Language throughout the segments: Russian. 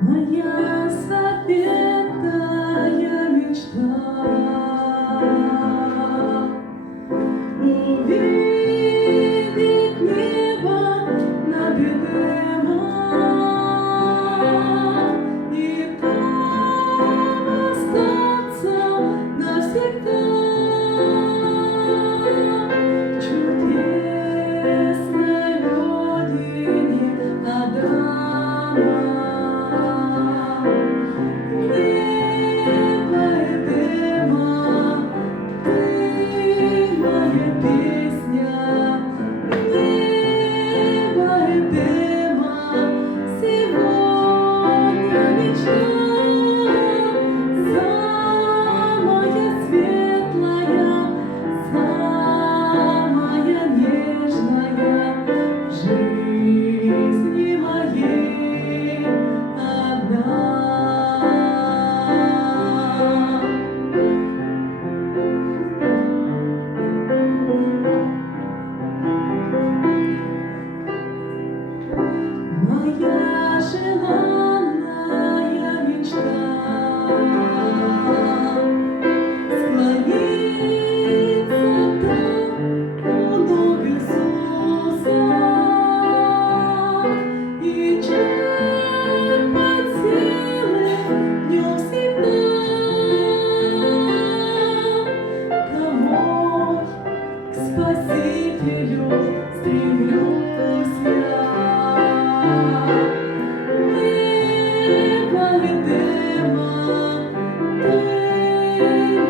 Моя заветная мечта увидеть небо над Эдемом и там остаться навсегда в чудесной родине Адама. Небо Эдема, ты моя песня. Небо Эдема, сегодня мечта самая светлая, самая нежная в жизни моей одна. Моя желанная мечта склониться там у ног Иисуса и черпать силы в нем всегда. Домой к Спасителю стремлюсь я. Небо Эдема, ты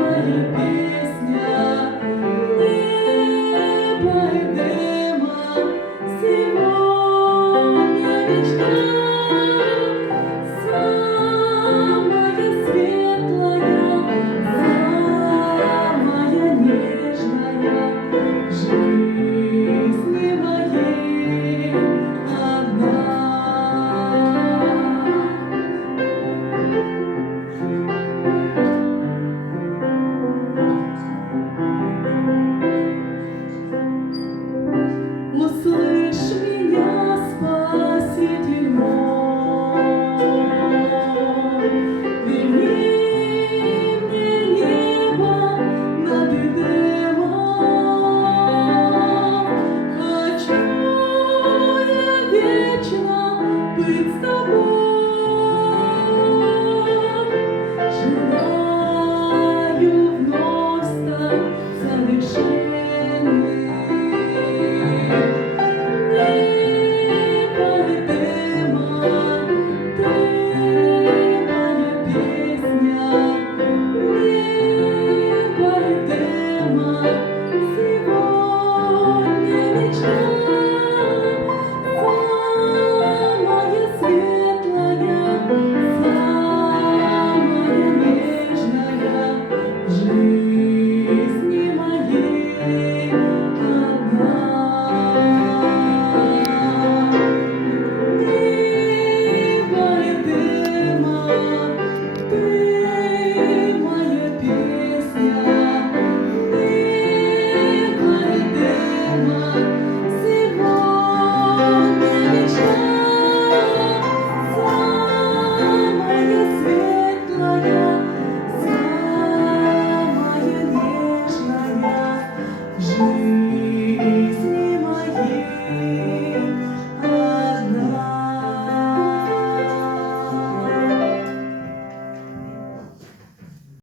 моя песня. Небо Эдема, сегодня мечта самая светлая, самая нежная в жизни моей одна. Услышь меня, Спаситель мой, верни мне небо над Эдемом. Хочу я вечно быть с тобой.